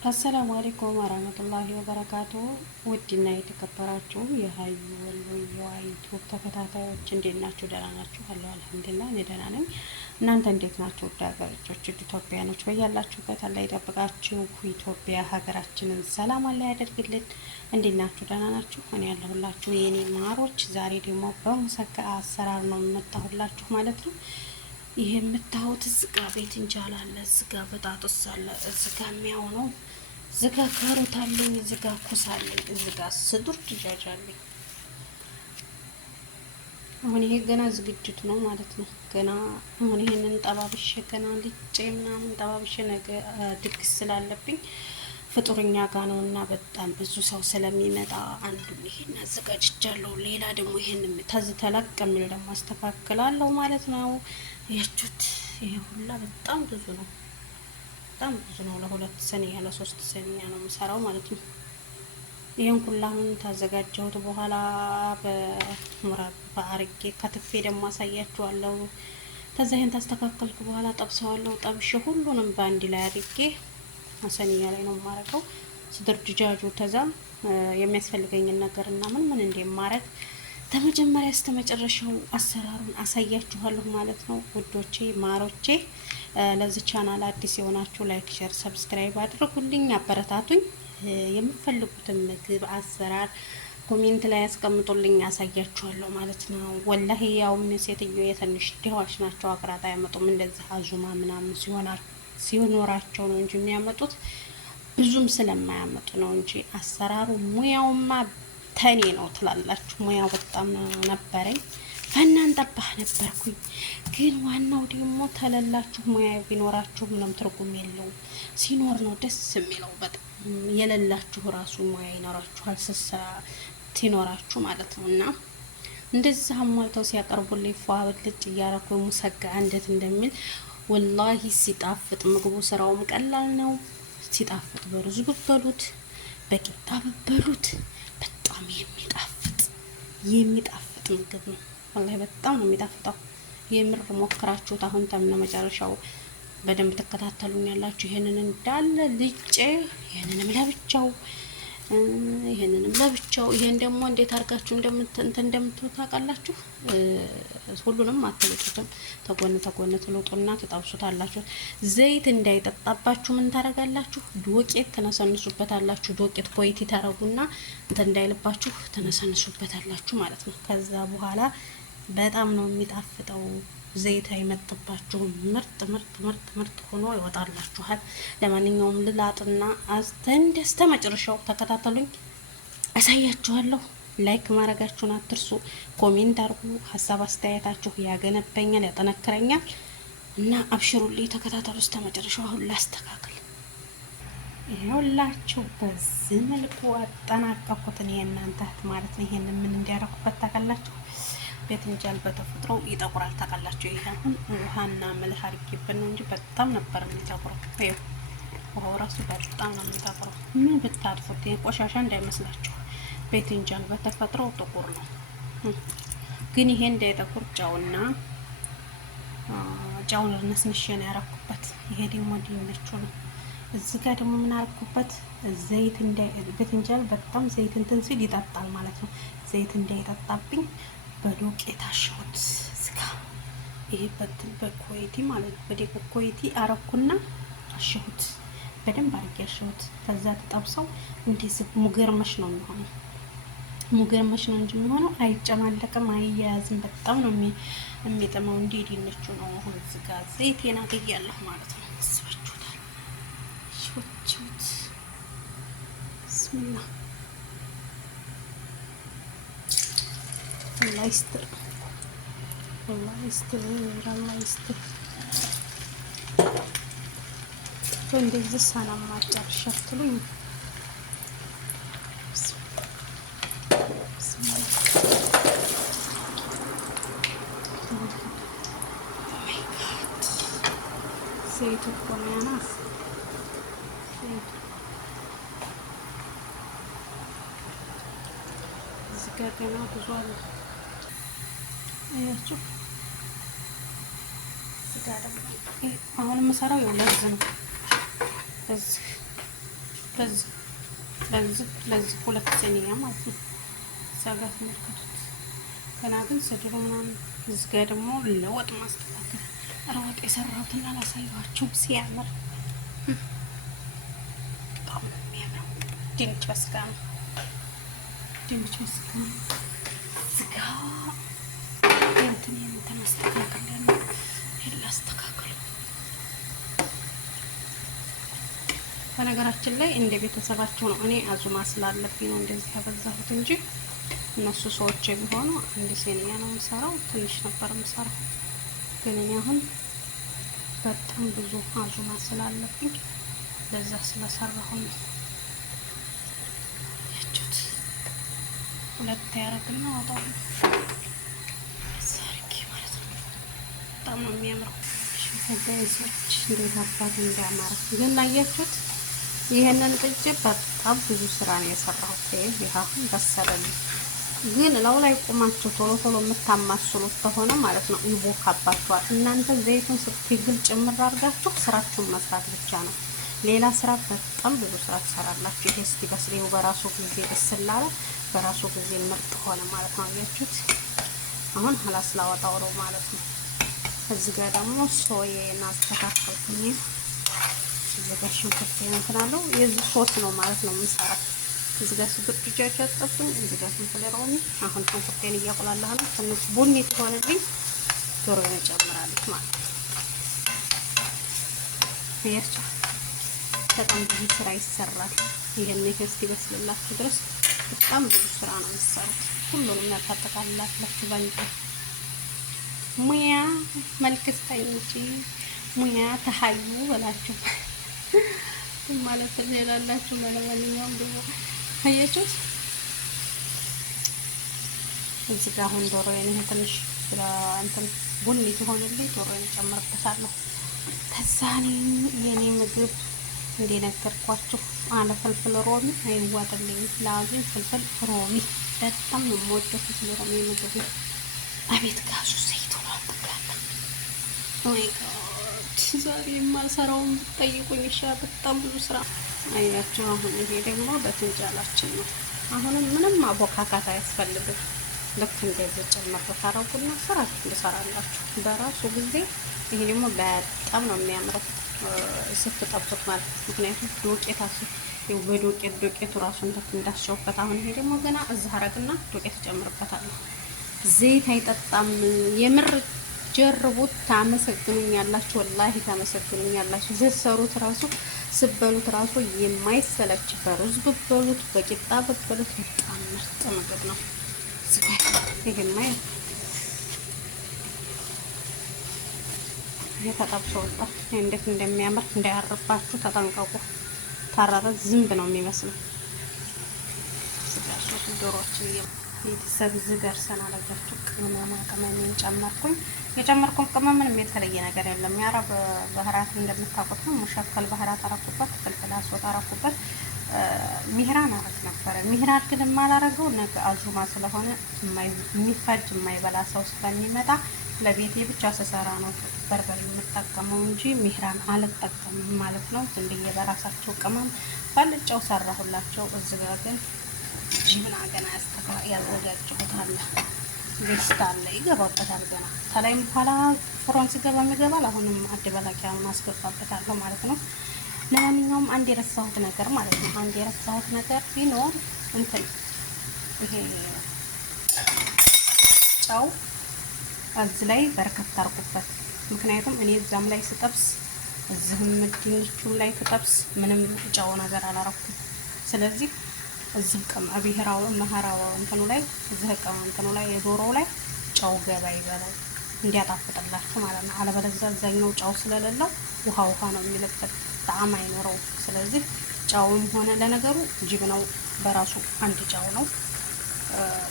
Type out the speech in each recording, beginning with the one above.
አሰላሙ አለይኩም ወራህመቱላሂ ወበረካቱ። ውድና የተከበራችሁ የሀዩ ወሎየዋ ዩቲዩብ ተከታታዮች እንዴት ናችሁ? ደህና ናችሁ? አለሁ አልሐምዱሊላህ እኔ ደህና ነኝ። እናንተ እንዴት ናችሁ? ውድ ሀገሮች ኢትዮጵያኖች በያላችሁበት አላህ ይጠብቃችሁ። ኢትዮጵያ ሀገራችንን ሰላም አላህ ያደርግልን። እንዴት ናችሁ? ደህና ናችሁ? እኔ ያለሁላችሁ የኔ ማሮች። ዛሬ ደግሞ በሙሰካ አሰራር ነው የምመጣሁላችሁ ማለት ነው። ይሄ የምታዩት እዝጋ ቤት እንጀራ አለ፣ እዝጋ በጣጥስ አለ፣ እዝጋ የሚያውነው እዝጋ ካሮት አለኝ፣ እዝጋ ኩስ አለኝ፣ እዝጋ ስዱር ድጃጅ አለኝ። አሁን ይሄ ገና ዝግጅቱ ነው ማለት ነው። ገና አሁን ይሄንን ጠባብሼ ገና ልጬ ምናምን ጠባብሼ ነገ ድግስ ስላለብኝ ፍጡርኛ ጋ ነው እና በጣም ብዙ ሰው ስለሚመጣ አንዱን ይሄን አዘጋጅቻለሁ። ሌላ ደግሞ ይሄን ተለቅ የሚል ደግሞ አስተካክላለሁ ማለት ነው። ያችሁት ይሄ ሁላ በጣም ብዙ ነው፣ በጣም ብዙ ነው። ለሁለት ሰንያ ለሶስት ሰንያ ነው የምሰራው ማለት ነው። ይሄን ሁላውን ታዘጋጀሁት በኋላ በሙራባ አርጌ ከትፌ ደግሞ አሳያችኋለሁ። ከዛ ይሄን ታስተካከልኩ በኋላ ጠብሰዋለሁ። ጠብሼ ሁሉንም በአንድ ላይ አድርጌ ሰንያ ላይ ነው የማረገው። ስድር ድጃጁ ተዛ የሚያስፈልገኝን ነገር እና ምን ምን እንደማረግ ከመጀመሪያ እስከ መጨረሻው አሰራሩን አሳያችኋለሁ ማለት ነው ውዶቼ ማሮቼ። ለዚህ ቻናል አዲስ የሆናችሁ ላይክ፣ ሼር፣ ሰብስክራይብ አድርጉልኝ፣ አበረታቱኝ። የምትፈልጉትን ምግብ አሰራር ኮሜንት ላይ ያስቀምጡልኝ፣ አሳያችኋለሁ ማለት ነው። ወላሂ ያው ምን ሴትዮ የትንሽ ድዋሽ ናቸው፣ አቅራጣ ያመጡም እንደዚህ አዙማ ምናምን ሲኖራቸው ነው እንጂ የሚያመጡት ብዙም ስለማያመጡ ነው እንጂ አሰራሩ ሙያውማ ተኔ ነው ትላላችሁ። ሙያው በጣም ነበረኝ፣ ፈናን ጠባህ ነበርኩኝ። ግን ዋናው ደግሞ ተለላችሁ ሙያ ቢኖራችሁ ምንም ትርጉም የለውም። ሲኖር ነው ደስ የሚለው። በጣም የሌላችሁ ራሱ ሙያ ይኖራችኋል ሲኖራችሁ ማለት ነው። እና እንደዚህ አሟልተው ሲያቀርቡልኝ ፏ ብልጭ እያረኩ ሙሰጋ እንዴት እንደሚል ወላሂ ሲጣፍጥ ምግቡ ስራውም ቀላል ነው። ሲጣፍጥ በሩዝ ብበሉት በቂጣ ብበሉት በጣም የሚጣፍጥ ምግብ ነው። ወላሂ በጣም ነው የሚጣፍጠው። የምር ሞክራችሁት አሁን ተምነ መጨረሻው በደንብ ተከታተሉኛላችሁ። ይሄንን እንዳለ ልጬ ይሄንንም ለብቻው ይሄንንም ለብቻው ይሄን ደግሞ እንዴት አድርጋችሁ እንደምትሉት ታውቃላችሁ። ሁሉንም አትልጡትም። ተጎን ትልጡና ትጠብሱታላችሁ። ዘይት እንዳይጠጣባችሁ ምን ታረጋላችሁ? ዶቄት ተነሰንሱበታላችሁ። ዶቄት ኮይት ታረጉና እንዳይልባችሁ ተነሰንሱበታላችሁ ማለት ነው። ከዛ በኋላ በጣም ነው የሚጣፍጠው። ዘይት አይመጥባችሁም። ምርጥ ሆኖ ይወጣላችኋል። ለማንኛውም ልላጥና እስከ መጨረሻው ተከታተሉኝ፣ አሳያችኋለሁ። ላይክ ማድረጋችሁን አትርሱ። ኮሜንት አርጉ። ሀሳብ አስተያየታችሁ ያገነበኛል፣ ያጠነክረኛል እና አብሽሩልኝ። ተከታተሉ እስከ መጨረሻው። አሁን ላስተካክል። ይኸውላችሁ በዚህ መልኩ አጠናቀቁት። እኔ እናንተ ማለት ነው። ይሄን ምን እንዲያረኩበት ታውቃላችሁ? ቤትንጃል በተፈጥሮ ይጠቁራል ታውቃላችሁ። ይሄ አሁን ውሃና መልህ አድርጌበት ነው እንጂ በጣም ነበር የሚጠቁረው። ይኸው ውሃው ራሱ በጣም ነው የሚጠቁረው። ምን ብታጥፉት ቆሻሻ እንዳይመስላችሁ። ቤትንጃል በተፈጥሮ ጥቁር ነው። ግን ይሄ እንዳይጠቁር ጨውን ነስንሼ ነው ያረኩበት። ይሄ ደግሞ ድንቹ ነው። እዚህ ጋር ደግሞ ምን አረኩበት? ዘይት ቤትንጃል በጣም ዘይት እንትን ሲል ይጠጣል ማለት ነው። ዘይት እንዳይጠጣብኝ በዶቄት አሸሁት። ስጋ ይሄ በኮይቲ ማለት ነው። በዴኮ ኮይቲ አረኩና አሸሁት። በደንብ አድርጌ አሸሁት። ከዛ ተጠብሰው እንደዚህ ሙገርመሽ ነው የሚሆነው። ሙገርመሽ ነው እንጂ የሚሆነው አይጨማለቅም፣ አይያያዝም። በጣም ነው የሚጥመው። እንዴ ድንቹ ነው። አሁን እዚህ ጋር ዘይቴን አገያለሁ ማለት ነው። ስበችሁታል። ሹት ብስሚላህ الله يستر الله يستر الله يستر እንደዚህ ሰላም ማጫርሻትሉኝ ዘይት እኮ ነው ያናስ እዚህ ጋር ገና ብዙ አለ። አያችሁ ስጋ ደግሞ አሁን የምሰራው ያው ለዝ ነው። እዚህ ለዚህ ለዚህ ሁለት ሲኒያ ማለት ነው። እዛ ጋር ተመልከቱት። ገና ግን ስድሩ ምናምን እዚህ ጋር ደግሞ ለወጥ ማስተካከል ወጥ የሰራሁትና አላሳየኋችሁም። ሲያምር በጣም የሚያምረው ድንች በስጋ ነው። ድንች በስጋ ስጋ እንትን አስተካክል ያለ አስተካክሉ። በነገራችን ላይ እንደ ቤተሰባቸው ነው። እኔ አዙማ ስላለብኝ ነው እንደዚህ ያበዛሁት እንጂ እነሱ ሰዎች ቢሆኑ አንድ ሴኒያ ነው የምሰራው። ትንሽ ነበር የምሰራው፣ ግን እኔ አሁን በጣም ብዙ አዙማ ስላለብኝ ለዛ ስለሰራሁ ነው። ያችሁት ሁለት ያረግና ወጣው ሰርኪ ማለት ነው። በጣም ነው የሚያምረው። ሽፈዛይዞች እንዴት አባት እንዳማረ ግን ላያችሁት። ይሄንን ቅጭ በጣም ብዙ ስራ ነው የሰራሁት። ይሄ አሁን በሰለልኝ። ግን ላው ላይ ቁማችሁ ቶሎ ቶሎ የምታማስሉት ከሆነ ማለት ነው ይቦካባችኋል። እናንተ ዘይቱን ስትግል ጭምር አድርጋችሁ ስራችሁን መስራት ብቻ ነው። ሌላ ስራ በጣም ብዙ ስራ ትሰራላችሁ። ይሄ እስቲ በስሌው በራሱ ጊዜ በስላለ በራሱ ጊዜ ምርጥ ሆነ ማለት ነው። አያችሁት? አሁን ሀላስ ላወጣው ነው ማለት ነው። እዚህ ጋር ደግሞ ሶዬን አስተካክልኩኝ። እዚህ ጋር ሽንኩርት እንትናለው የዚህ ሶስ ነው ማለት ነው የምሰራው። እዚህ ጋር ስግጥ ጃጃ አጥጥኩኝ። እዚህ ጋር ፍልፍል ሮሚ። አሁን ሽንኩርቴን እያቆላላሁ ነው። ትንሽ ቡኒ ትሆንልኝ ዶሮን እጨምራለሁ ማለት ነው። ያቻ በጣም ብዙ ስራ ይሰራል። ይሄን እስኪ በስልላችሁ ድረስ በጣም ብዙ ስራ ነው የሚሰሩት። ሁሉንም ያጠቃልላችሁ ባንቺ ሙያ መልክስታይ እንጂ ሙያ ተሐዩ ወላችሁ ማለት ትላላችሁ። ለማንኛውም ደግሞ አያችሁት እዚህ ጋር አሁን ዶሮዬን ይሄ ትንሽ ስለ እንትን ቡኒ ትሆንልኝ ዶሮዬን ጨምርበታለሁ። ከዛኔ የኔ ምግብ እንደነገርኳችሁ አለ ፍልፍል ሮሚ አይዋጥልኝ። ላዚም ፍልፍል ሮሚ በጣም ነው የምወደው። ፍልፍል ሮሚ ምግብ አቤት ጋዙ ዘይቱ ነው አጥቃለሁ። ኦይ ጋድ ዛሬ የማልሰራውን ጠይቁኝ። በጣም ብዙ ስራ አያችሁ። አሁን ይሄ ደግሞ በትንጃላችን ነው። አሁንም ምንም አቦካካት አያስፈልግም። ልክ እንደዚህ ጨምር ታረጉና ስራችሁ ትሰራላችሁ በራሱ ጊዜ። ይሄ ደግሞ በጣም ነው የሚያምረው ስትጠብሱት ማለት ነው። ምክንያቱም ዱቄታችሁ በዱቄቱ ራሱ እንዳሻውበት። አሁን ይሄ ደግሞ ገና እዚህ አረግና ዱቄት እጨምርበታለሁ። ዘይት አይጠጣም። የምር ጀርቡት፣ ታመሰግኑኛላችሁ። ወላሂ ታመሰግኑኛላችሁ። ስትሰሩት ራሱ ስበሉት ራሱ የማይሰለች በሩዝ ብበሉት በቂጣ ብበሉት በጣም ምርጥ ምግብ ነው። ይሄማ ተጠብሶ ወጣ። እንዴት እንደሚያምር እንዳያርባችሁ ተጠንቀቁ። ታረረ ዝንብ ነው የሚመስለው። ስጋሾች ዶሮችን ቤተሰብ ዝገርሰን አለጋችሁ። ቅመማ ቅመሜን ጨመርኩኝ። የጨመርኩት ቅመም ምንም የተለየ ነገር የለም። የአረብ ባህራት እንደምታውቁት ነው። ሙሸከል ባህራት አረኩበት፣ ፍልፍል አስወጥ አረኩበት። ሚህራን አረግ ነበረ። ሚህራን ግን የማላረገው ነገ አዙማ ስለሆነ የሚፋጅ የማይበላ ሰው ስለሚመጣ ለቤቴ ብቻ ስሰራ ነው በርበሬ የምጠቀመው እንጂ ሚህራን አልጠቀምም ማለት ነው። ዝም ብዬ በራሳቸው ቅመም ባልጫው ሰራሁላቸው። እዚህ ጋር ግን ጅብና ገና ያዘጋጅበታል። ቤስት አለ ይገባበታል። ገና ከላይም በኋላ ፍሮን ሲገባ የሚገባል። አሁንም አደበላቂያ ማስገባበታለሁ ማለት ነው። ለማንኛውም አንድ የረሳሁት ነገር ማለት ነው። አንድ የረሳሁት ነገር ቢኖር እንትን ይሄ ጨው እዚህ ላይ በርከት አድርጉበት። ምክንያቱም እኔ እዛም ላይ ስጠብስ እዚህም ድንቹም ላይ ትጠብስ ምንም ጨው ነገር አላረኩም። ስለዚህ እዚህ ብሔራዊ መህራዊ እንትኑ ላይ እዚህ እንትኑ ላይ የዶሮው ላይ ጨው ገባ ይበለው እንዲያጣፍጥላችሁ ማለት ነው። አለበለዚያ አብዛኛው ጨው ስለሌለው ውሃ ውሃ ነው የሚለበት፣ ጣዕም አይኖረውም። ስለዚህ ጨውም ሆነ ለነገሩ ጅብናው በራሱ አንድ ጨው ነው።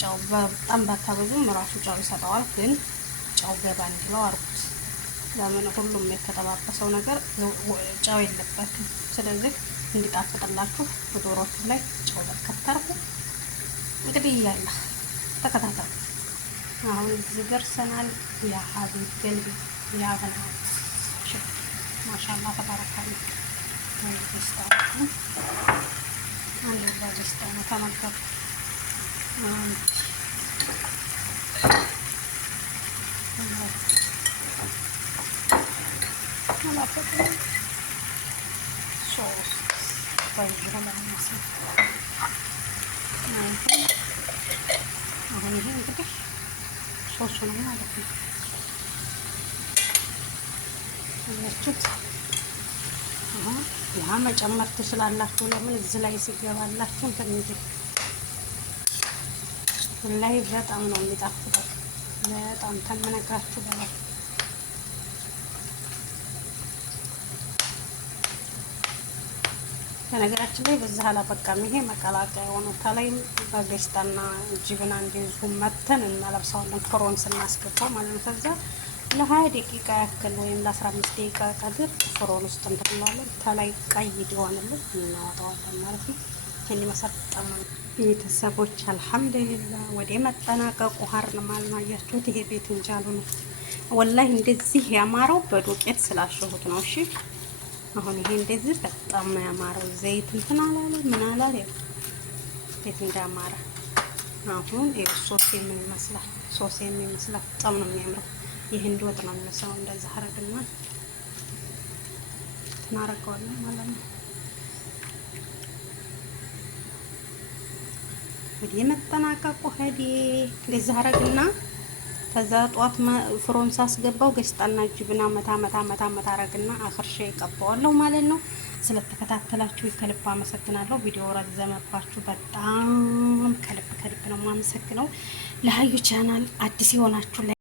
ጨው በጣም ባታበዙም ራሱ ጨው ይሰጠዋል። ግን ጨው ገባ እንዲለው አርጉት። ለምን ሁሉም የተጠባበሰው ነገር ጨው የለበትም። ስለዚህ እንዲጣፍጥላችሁ በዶሮቹ ላይ ጨው በርከት አርጉ። እንግዲህ ያላ ተከታተሉ። አሁን እዚህ ደርሰናል። ያ ሀቢብ ገልቢ ያ በናት ማሻአላህ ተባረካለሁ። ደስታ ነው። ተመልከቱ። አሁን ይሄ እንግዲህ ሶሱ ነው ማለት ነው። አያችሁት? አሁን ያ መጨመር ትችላላችሁ። ለምን እዚህ ላይ ሲገባላችሁ እንትን እንጂ ላይ በጣም ነው የሚጣፍጠው። በጣም ተመነግራችሁ በላይ በነገራችን ላይ በዛ አላበቃም። ይሄ መቀላቀያ ነው። ከላይም በገሽጣና ጅብና እንደዚሁ መተን እናለብሰዋለን ፍሮን ስናስገባው ማለት ነው። ከዛ ለ20 ደቂቃ ያክል ወይም ለ15 ደቂቃ ቀድር ፍሮን ውስጥ እንጥለዋለን። ከላይ ቀይ ይሆንልን እናወጣዋለን ማለት ነው። ይሄን መሰጠም ቤተሰቦች አልሐምዱሊላህ ወደ መጠናቀቁ ሀርን ማለት ነው። አያችሁት? ይሄ ቤት እንጃሉ ነው ወላሂ። እንደዚህ ያማረው በዱቄት ስላሸሁት ነው። እሺ አሁን ይሄ እንደዚህ በጣም ነው ያማረው። ዘይት እንትን አላለ ምን አላለ ቤት እንዳማረ። አሁን ሶስ ምን ይመስላል? ሶስ የሚመስላል በጣም ነው የሚያምረው። ይሄ እንደወጥ ነው የሚመስለው። እንደዛ አረግና እናረጋዋለን ማለት ነው። ወደ መጠናቀቁ ሄዲ እንደዛ አረግና ከዛ ጧት ፍሮን ሳስገባው ገሽጣና ጅብና መታ አረግና አخرሽ ይቀባዋለሁ ማለት ነው። ስለተከታተላችሁ ከልብ አመሰግናለሁ። ቪዲዮ ረዘመባችሁ በጣም ከልብ ነው የማመሰግነው። ለሀዩ ቻናል አዲስ የሆናችሁ